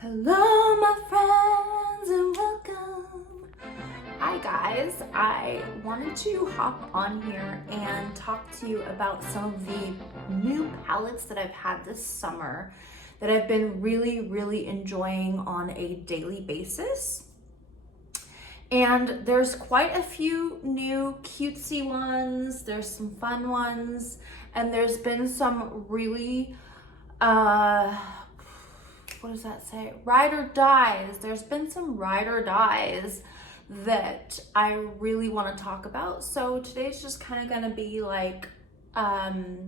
Hello, my friends, and welcome. Hi, guys. I wanted to hop on here and talk to you about some of the new palettes that I've had this summer that I've been really enjoying on a daily basis. And there's quite a few new cutesy ones, there's some fun ones, and there's been some really what does that say? Ride or dies. There's been some ride or dies that I really want to talk about. So today's just kind of going to be like, palette.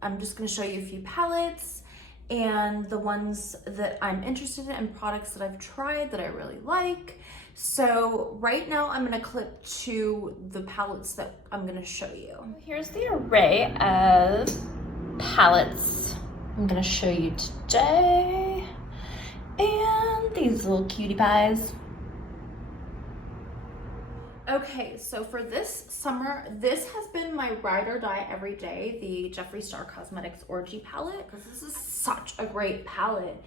I'm just going to show you a few palettes and the ones that I'm interested in and products that I've tried that I really like. So right now I'm going to clip to the palettes that I'm going to show you. Here's the array of palettes I'm gonna show you today, and these little cutie pies. Okay, so for this summer, this has been my ride or die every day, the Jeffree Star Cosmetics Orgy palette, because this is such a great palette.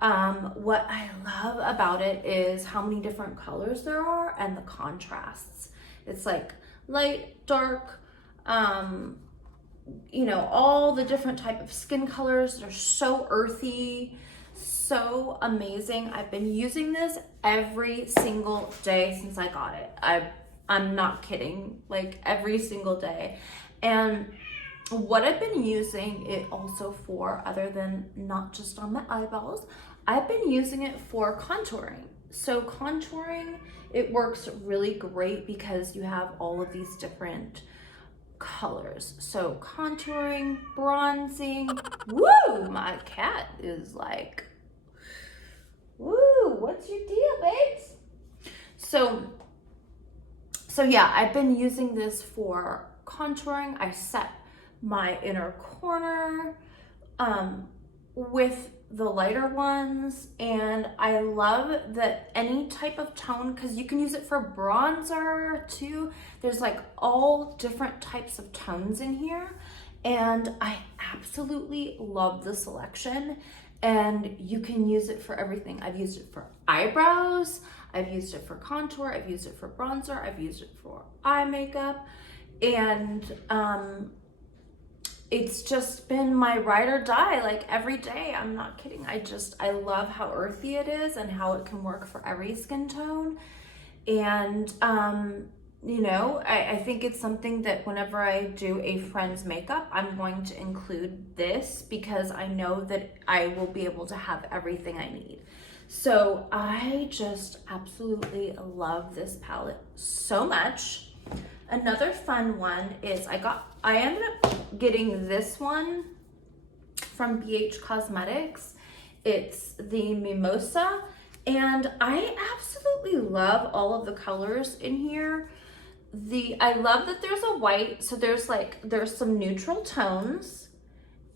What I love about it is how many different colors there are and the contrasts. It's like light, dark, all the different type of skin colors. They're so earthy, so amazing. I've been using this every single day since I got it. I'm not kidding, like every single day. And what I've been using it also for, other than not just on my eyeballs, I've been using it for contouring. So contouring, it works really great because you have all of these different colors. So contouring, bronzing. Woo! My cat is like, woo, what's your deal, babes? So yeah, I've been using this for contouring. I set my inner corner with the lighter ones, and I love that any type of tone, because you can use it for bronzer too. There's like all different types of tones in here, and I absolutely love the selection. And you can use it for everything. I've used it for eyebrows, I've used it for contour, I've used it for bronzer, I've used it for eye makeup, and it's just been my ride or die, like every day. I'm not kidding. I love how earthy it is and how it can work for every skin tone. And, I think it's something that whenever I do a friend's makeup, I'm going to include this because I know that I will be able to have everything I need. So I just absolutely love this palette so much. Another fun one is I ended up getting this one from BH Cosmetics. It's the Mimosa, and I absolutely love all of the colors in here. I love that there's a white, so there's some neutral tones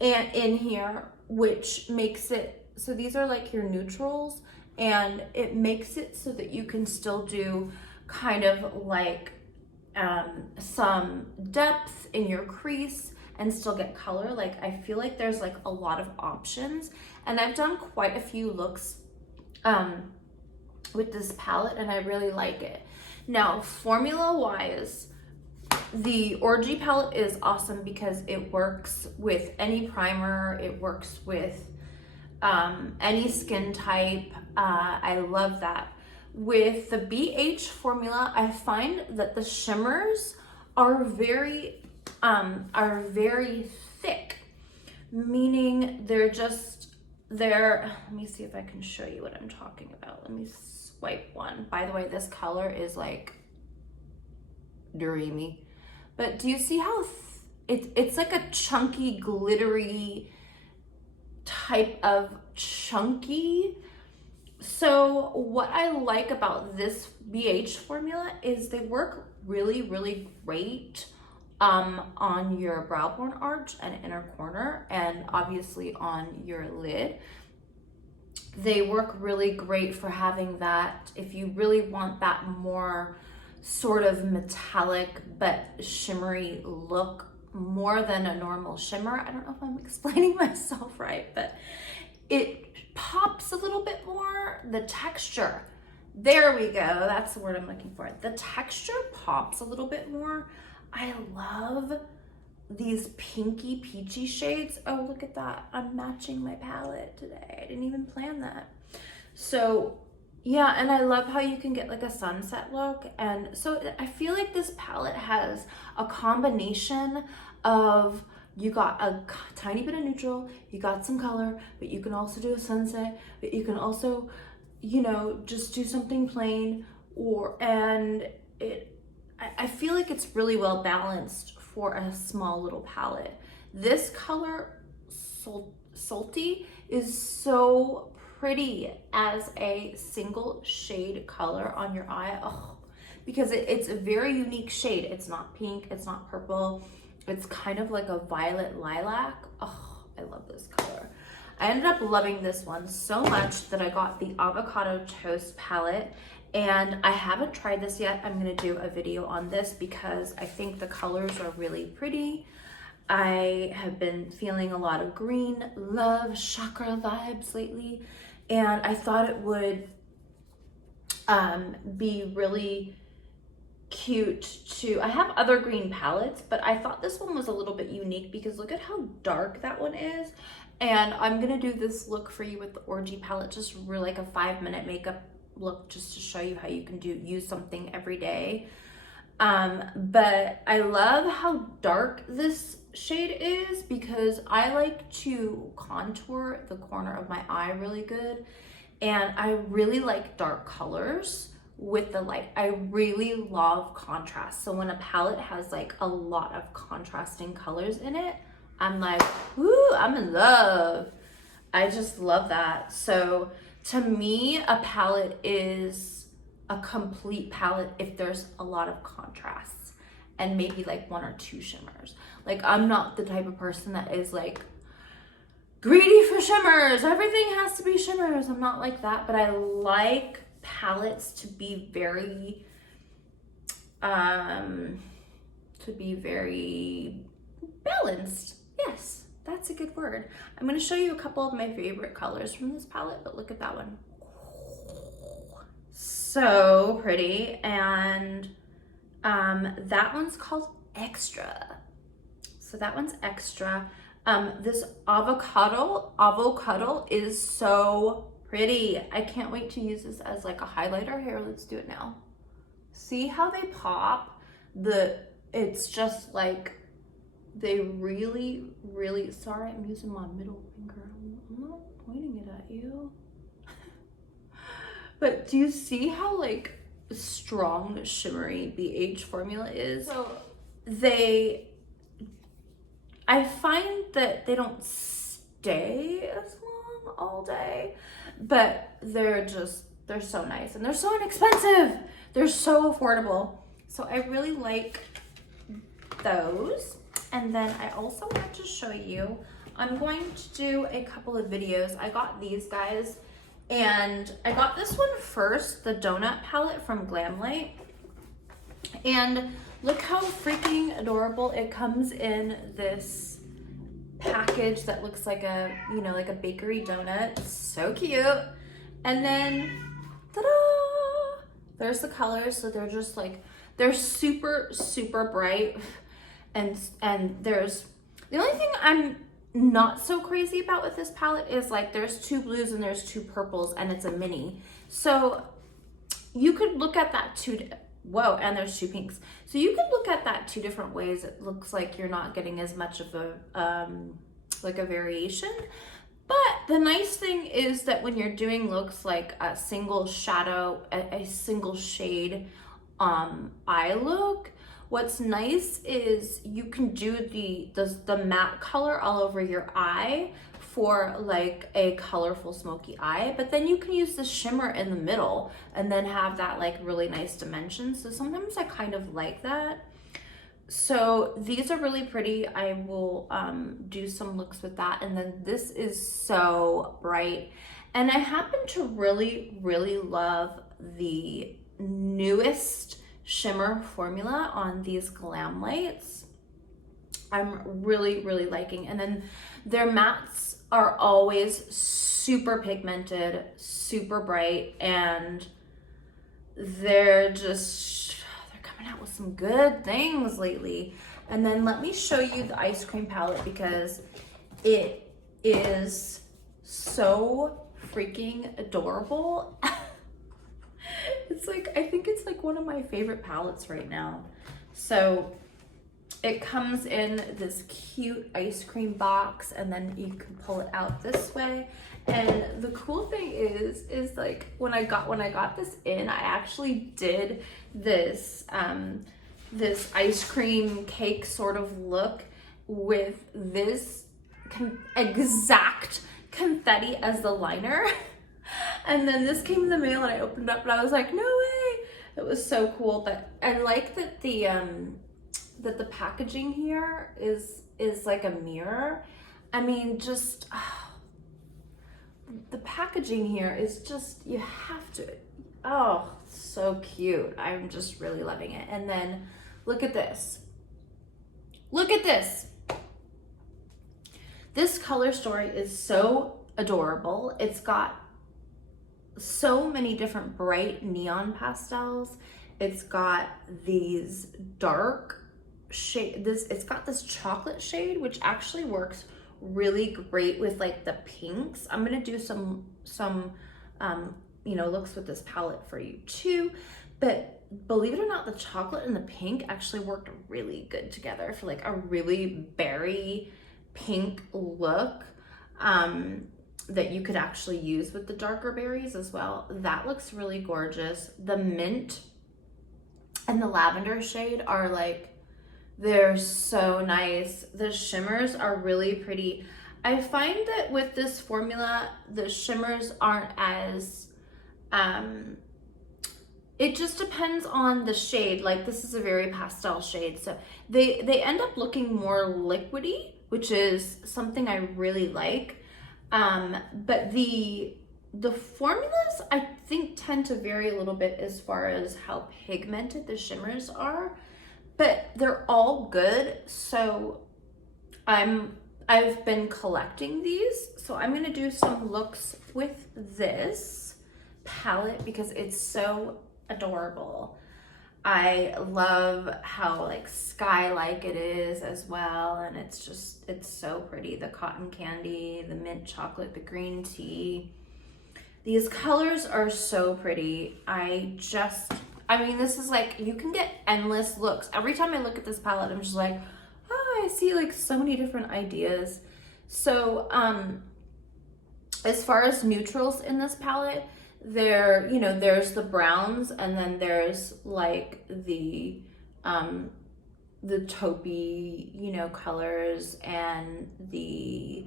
and in here, which makes it, so these are like your neutrals, and it makes it so that you can still do kind of like some depth in your crease and still get color. Like I feel like there's like a lot of options, and I've done quite a few looks with this palette, and I really like it. Now, formula wise, the Orgy palette is awesome because it works with any primer, it works with any skin type. I love that. With the BH formula, I find that the shimmers are very thick, meaning let me see if I can show you what I'm talking about. Let me swipe one. By the way, this color is like dreamy, but do you see how it's like a chunky, glittery type of chunky? So what I like about this BH formula is they work really great on your brow bone arch and inner corner, and obviously on your lid. They work really great for having that, if you really want that more sort of metallic but shimmery look, more than a normal shimmer. I don't know if I'm explaining myself right, but it the texture, there we go. That's the word I'm looking for. The texture pops a little bit more. I love these pinky peachy shades. Oh, look at that. I'm matching my palette today. I didn't even plan that. So yeah, and I love how you can get like a sunset look. And so I feel like this palette has a combination of, you got a tiny bit of neutral, you got some color, but you can also do a sunset, but you can also, you know, just do something plain, I feel like it's really well balanced for a small little palette. This color, Salty, is so pretty as a single shade color on your eye. Oh, because it's a very unique shade. It's not pink, it's not purple. It's kind of like a violet lilac. Oh, I love this color. I ended up loving this one so much that I got the Avocado Toast palette, and I haven't tried this yet. I'm gonna do a video on this because I think the colors are really pretty. I have been feeling a lot of green, love, chakra vibes lately, and I thought it would be really cute to, I have other green palettes, but I thought this one was a little bit unique because look at how dark that one is. And I'm gonna do this look for you with the Orgy palette, just really like a 5-minute makeup look, just to show you how you can use something every day. But I love how dark this shade is because I like to contour the corner of my eye really good, and I really like dark colors with the light. I really love contrast. So when a palette has like a lot of contrasting colors in it, I'm like, woo, I'm in love. I just love that. So to me, a palette is a complete palette if there's a lot of contrasts and maybe like 1 or 2 shimmers. Like, I'm not the type of person that is like greedy for shimmers. Everything has to be shimmers. I'm not like that, but I like palettes to be very balanced. Yes, that's a good word. I'm going to show you a couple of my favorite colors from this palette, but look at that one. So pretty. And that one's called Extra. So that one's Extra. This avocado is so pretty. I can't wait to use this as like a highlighter. Here, let's do it now. See how they pop? It's just like, they really, really, sorry, I'm using my middle finger. I'm not pointing it at you. But do you see how like strong, shimmery BH formula is? So I find that they don't stay as long all day, but they're so nice and they're so inexpensive. They're so affordable. So I really like those. And then I also want to show you, I'm going to do a couple of videos. I got these guys, and I got this one first, the Donut palette from Glamlight. And look how freaking adorable. It comes in this package that looks like a, you know, like a bakery donut. It's so cute. And then, ta-da! There's the colors. So they're just like, they're super, super bright. And there's, the only thing I'm not so crazy about with this palette is like there's 2 blues and there's 2 purples, and it's a mini. So you could look at that whoa, and there's 2 pinks. So you could look at that 2 different ways. It looks like you're not getting as much of a, like a variation. But the nice thing is that when you're doing looks like a single shadow, a single shade eye look, what's nice is you can do the matte color all over your eye for like a colorful smoky eye, but then you can use the shimmer in the middle and then have that like really nice dimension. So sometimes I kind of like that. So these are really pretty. I will do some looks with that. And then this is so bright. And I happen to really, really love the newest shimmer formula on these Glamlights. I'm really, really liking. And then their mattes are always super pigmented, super bright, and they're coming out with some good things lately. And then let me show you the ice cream palette because it is so freaking adorable. It's like, I think it's like one of my favorite palettes right now. So it comes in this cute ice cream box, and then you can pull it out this way. And the cool thing is like when I got this in, I actually did this this ice cream cake sort of look with this exact confetti as the liner. And then this came in the mail and I opened it up and I was like, no way. It was so cool. But I like that the packaging here is like a mirror. I mean, just the packaging here is just, you have to, oh, so cute. I'm just really loving it. And then look at this. Look at this. This color story is so adorable. It's got so many different bright neon pastels. It's got these dark shade, it's got this chocolate shade, which actually works really great with like the pinks. I'm gonna do some you know, looks with this palette for you too. But believe it or not, the chocolate and the pink actually worked really good together for like a really berry pink look that you could actually use with the darker berries as well. That looks really gorgeous. The mint and the lavender shade are like, they're so nice. The shimmers are really pretty. I find that with this formula, the shimmers aren't as, it just depends on the shade. Like this is a very pastel shade. So they end up looking more liquidy, which is something I really like. But the formulas I think tend to vary a little bit as far as how pigmented the shimmers are, but they're all good. So I've been collecting these. So I'm gonna do some looks with this palette because it's so adorable. I love how like sky-like it is as well, and it's so pretty. The cotton candy, the mint chocolate, the green tea. These colors are so pretty. I mean, this is like, you can get endless looks. Every time I look at this palette, I'm just like, oh, I see like so many different ideas. So as far as neutrals in this palette, there's the browns, and then there's like the taupey, colors, and the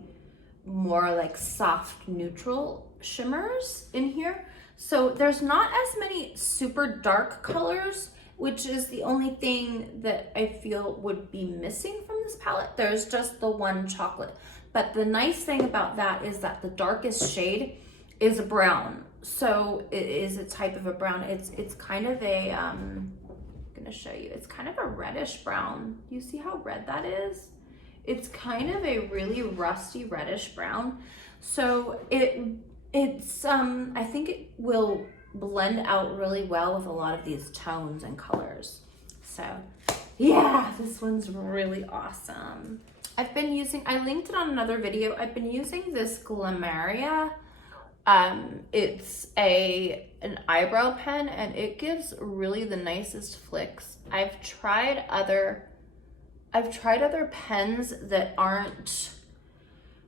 more like soft neutral shimmers in here. So there's not as many super dark colors, which is the only thing that I feel would be missing from this palette. There's just the one chocolate. But the nice thing about that is that the darkest shade is a brown. So it is a type of a brown. It's kind of a, I'm gonna show you, it's kind of a reddish brown. You see how red that is? It's kind of a really rusty reddish brown. So it's I think it will blend out really well with a lot of these tones and colors. So yeah, this one's really awesome. I linked it on another video. I've been using this Glimmeria. It's an eyebrow pen, and it gives really the nicest flicks. I've tried other pens that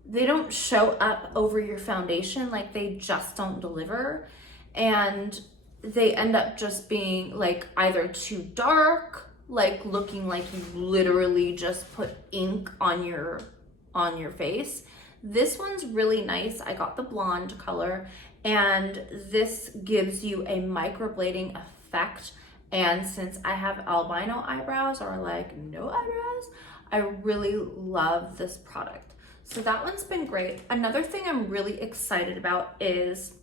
they don't show up over your foundation, like they just don't deliver, and they end up just being like either too dark, like looking like you literally just put ink on your face. This one's really nice. I got the blonde color, and this gives you a microblading effect. And since I have albino eyebrows, or like no eyebrows, I really love this product. So that one's been great. Another thing I'm really excited about is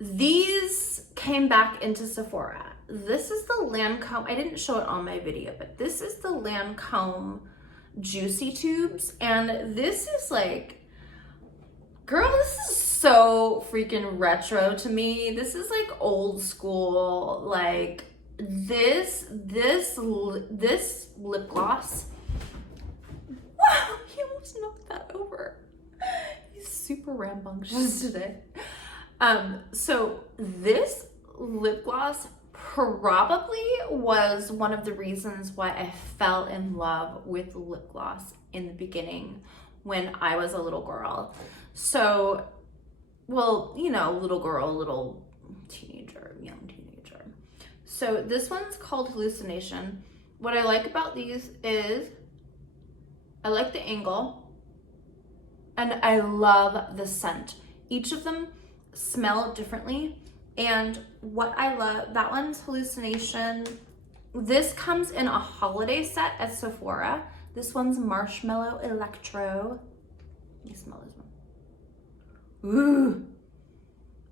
these came back into Sephora. This is the Lancome. I didn't show it on my video, but this is the Lancome Juicy Tubes, and this is like, so freaking retro to me. This is like old school, like this lip gloss. Wow, he almost knocked that over. He's super rambunctious today. So this lip gloss probably was one of the reasons why I fell in love with lip gloss in the beginning when I was a little girl. So, well, you know, little girl, little teenager, young teenager. So this one's called Hallucination. What I like about these is I like the angle and I love the scent. Each of them smell differently. And what I love, that one's Hallucination. This comes in a holiday set at Sephora. This one's Marshmallow Electro. Let me smell this one. Ooh.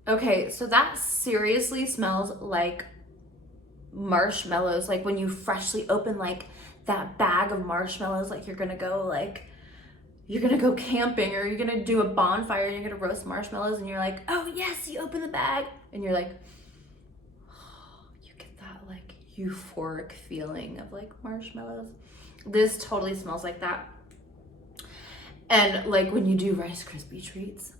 Okay, so that seriously smells like marshmallows. Like when you freshly open like that bag of marshmallows, like you're gonna go camping or you're gonna do a bonfire and you're gonna roast marshmallows and you're like, oh yes, you open the bag and you're like, oh, you get that like euphoric feeling of like marshmallows. This totally smells like that. And like when you do Rice Krispie treats.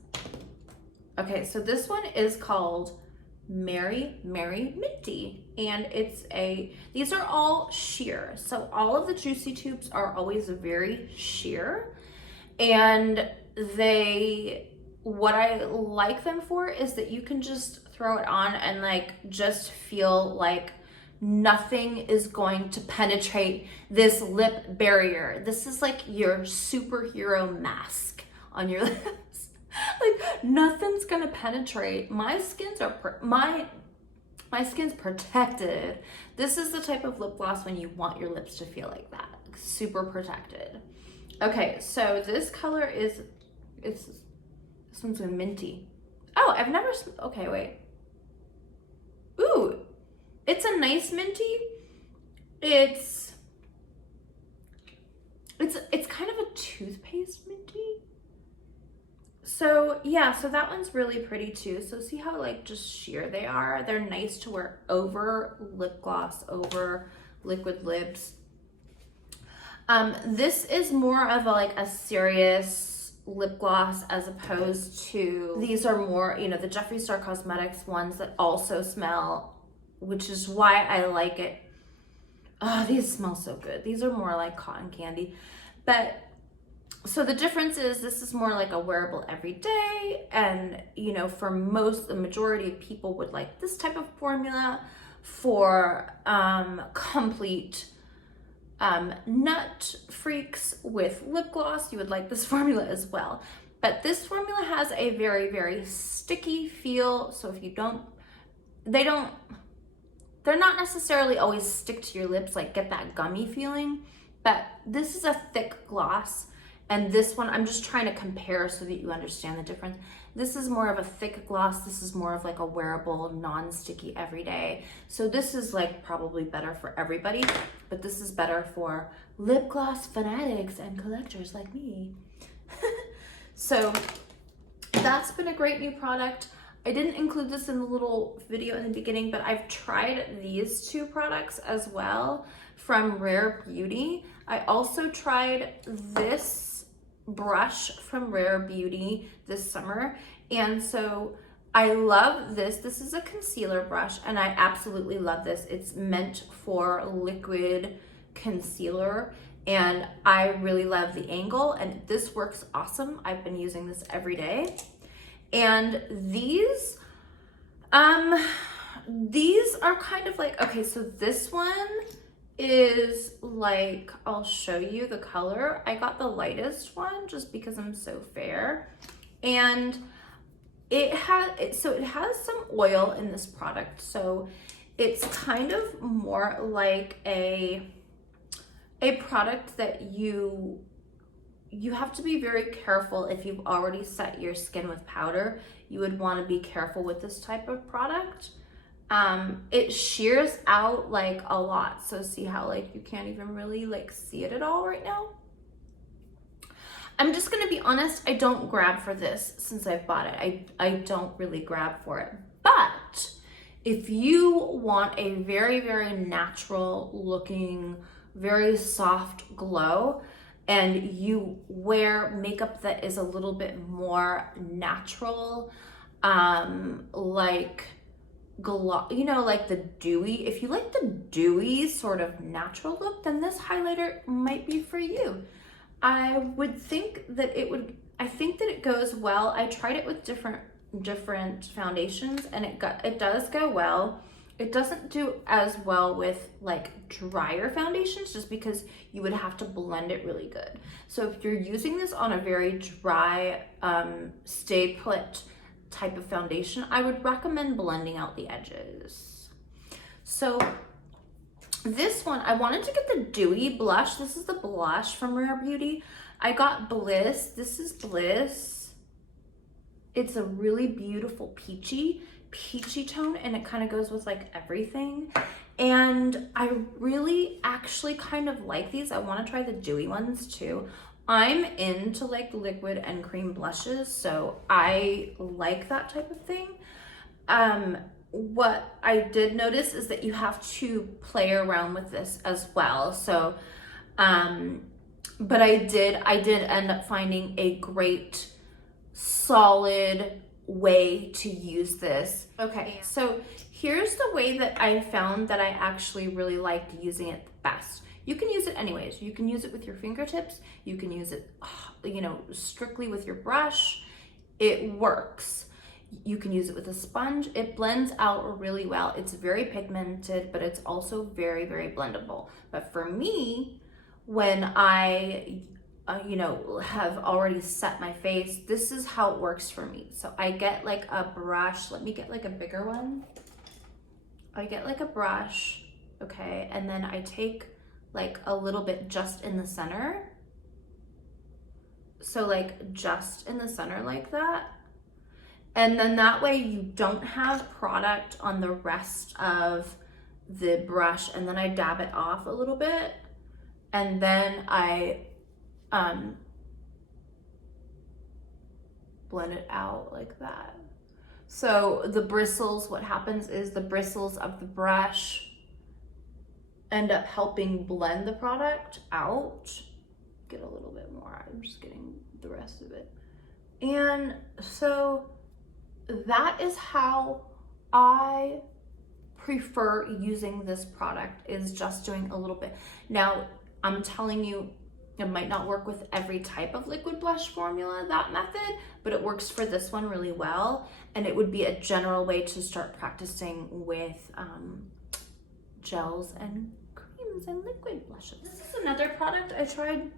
Okay, so this one is called Merry Minty, and these are all sheer. So all of the Juicy Tubes are always very sheer, and what I like them for is that you can just throw it on and like just feel like nothing is going to penetrate this lip barrier. This is like your superhero mask on your lips. Like nothing's gonna penetrate. My skin's protected. This is the type of lip gloss when you want your lips to feel like that, super protected. Okay, so this color this one's a minty. Oh, I've never, okay, wait. Ooh, it's a nice minty. It's kind of a toothpaste minty. So yeah, so that one's really pretty too. So see how like just sheer they are? They're nice to wear over lip gloss, over liquid lips. This is more of a serious lip gloss as opposed to, these are more, you know, the Jeffree Star Cosmetics ones that also smell, which is why I like it. Oh, these smell so good. These are more like cotton candy. But so the difference is this is more like a wearable everyday, and you know, for the majority of people would like this type of formula. For complete nut freaks with lip gloss, you would like this formula as well. But this formula has a very, very sticky feel. So if you they're not necessarily always stick to your lips, like get that gummy feeling, but this is a thick gloss. And this one, I'm just trying to compare so that you understand the difference. This is more of a thick gloss. This is more of like a wearable, non-sticky everyday. So this is like probably better for everybody, but this is better for lip gloss fanatics and collectors like me. So that's been a great new product. I didn't include this in the little video in the beginning, but I've tried these two products as well from Rare Beauty. I also tried this brush from Rare Beauty this summer, and so I love this. This is a concealer brush and I absolutely love this. It's meant for liquid concealer and I really love the angle, and this works awesome. I've been using this every day. And these are kind of like, okay, so this one is like, I'll show you the color. I got the lightest one just because I'm so fair, and it has some oil in this product, so it's kind of more like a product that you have to be very careful. If you've already set your skin with powder, you would want to be careful with this type of product. It shears out like a lot, so see how like you can't even really like see it at all right now. I'm just gonna be honest, I don't grab for this since I've bought it. I don't really grab for it. But if you want a very, very natural looking, very soft glow, and you wear makeup that is a little bit more natural, like like the dewy, if you like the dewy sort of natural look, then this highlighter might be for you. I would think that I think that it goes well. I tried it with different foundations, and it does go well. It doesn't do as well with like drier foundations, just because you would have to blend it really good. So if you're using this on a very dry, stay put type of foundation, I would recommend blending out the edges. So this one, I wanted to get the dewy blush. This is the blush from Rare Beauty. I got Bliss. This is Bliss. It's a really beautiful peachy tone, and it kind of goes with like everything. And I really actually kind of like these. I want to try the dewy ones too. I'm into like liquid and cream blushes, so I like that type of thing. What I did notice is that you have to play around with this as well. So, but I did end up finding a great solid way to use this. Okay, so here's the way that I found that I actually really liked using it the best. You can use it anyways. You can use it with your fingertips. You can use it, strictly with your brush. It works. You can use it with a sponge. It blends out really well. It's very pigmented, but it's also very, very blendable. But for me, when I, have already set my face, this is how it works for me. So I get like a brush. Let me get like a bigger one. I get like a brush, okay? And then I take like a little bit just in the center. So like just in the center like that. And then that way you don't have product on the rest of the brush. And then I dab it off a little bit. And then I blend it out like that. So the bristles, what happens is the bristles of the brush end up helping blend the product out. Get a little bit more. I'm just getting the rest of it. And so that is how I prefer using this product, is just doing a little bit. Now, I'm telling you, it might not work with every type of liquid blush formula, that method, but it works for this one really well. And it would be a general way to start practicing with gels and creams and liquid blushes. This is another product I tried.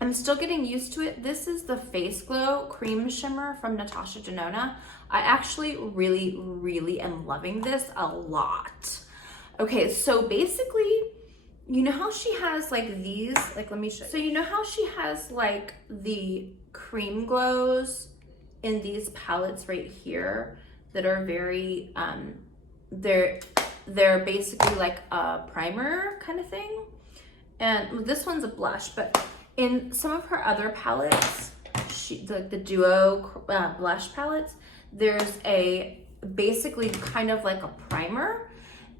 I'm still getting used to it. This is the Face Glow Cream Shimmer from Natasha Denona. I actually really, really am loving this a lot. Okay, so basically, you know how she has like these, like let me show you. So you know how she has like the cream glows in these palettes right here that are very, they're basically like a primer kind of thing. And this one's a blush, but in some of her other palettes, the duo blush palettes, there's basically kind of like a primer,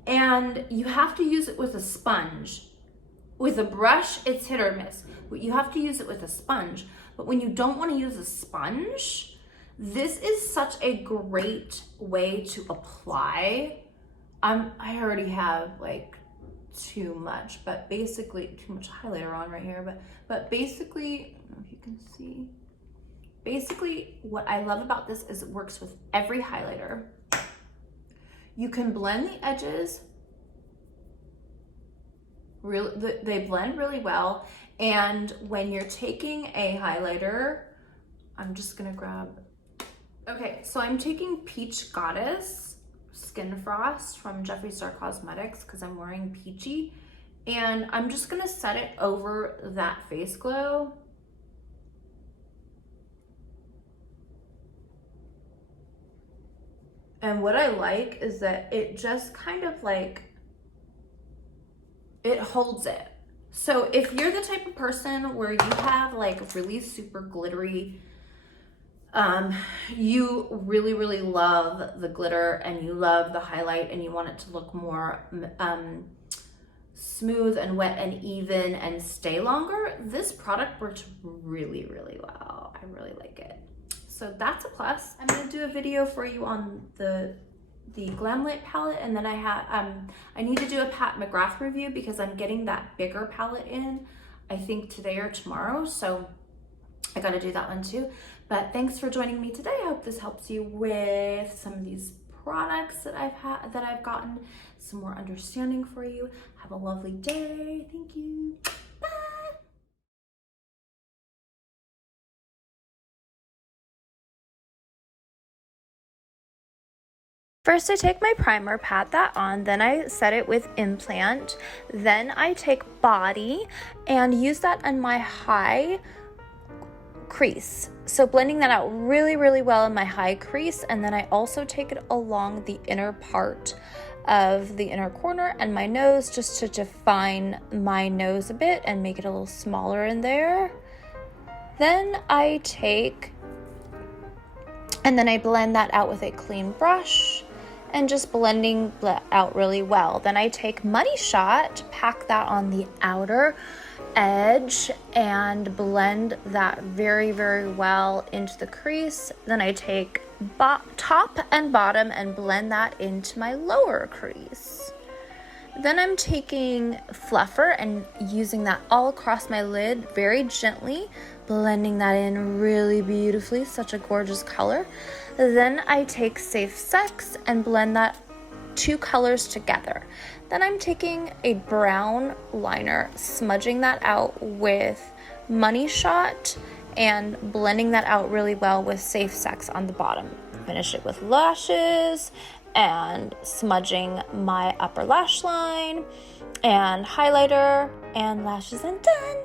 and you have to use it with a sponge. With a brush, it's hit or miss. You have to use it with a sponge. But when you don't want to use a sponge, this is such a great way to apply. I already have like too much highlighter on right here, but basically, I don't know if you can see, basically what I love about this is it works with every highlighter. You can blend the edges, they blend really well. And when you're taking a highlighter, I'm just gonna grab, okay, so I'm taking Peach Goddess Skin Frost from Jeffree Star Cosmetics because I'm wearing peachy, and I'm just gonna set it over that face glow. And what I like is that it just kind of like, it holds it. So if you're the type of person where you have like really super glittery, you really love the glitter and you love the highlight and you want it to look more smooth and wet and even and stay longer, this product works really well. I really like it. So that's a plus. I'm gonna do a video for you on the Glamlit palette, and then I need to do a Pat McGrath review because I'm getting that bigger palette in, I think today or tomorrow, so I gotta do that one too. But thanks for joining me today. I hope this helps you with some of these products that I've gotten, some more understanding for you. Have a lovely day. Thank you. Bye. First, I take my primer, pat that on, then I set it with Implant, then I take Body and use that on my high crease. So blending that out really well in my high crease, and then I also take it along the inner part of the inner corner and my nose just to define my nose a bit and make it a little smaller in there. Then I blend that out with a clean brush and just blending out really well. Then I take Money Shot, pack that on the outer edge and blend that very well into the crease. Then I take top and bottom and blend that into my lower crease. Then I'm taking Fluffer and using that all across my lid very gently, blending that in really beautifully, such a gorgeous color. Then I take Safe Sex and blend that two colors together. Then I'm taking a brown liner, smudging that out with Money Shot and blending that out really well with Safe Sex on the bottom. Finish it with lashes and smudging my upper lash line and highlighter and lashes, and done.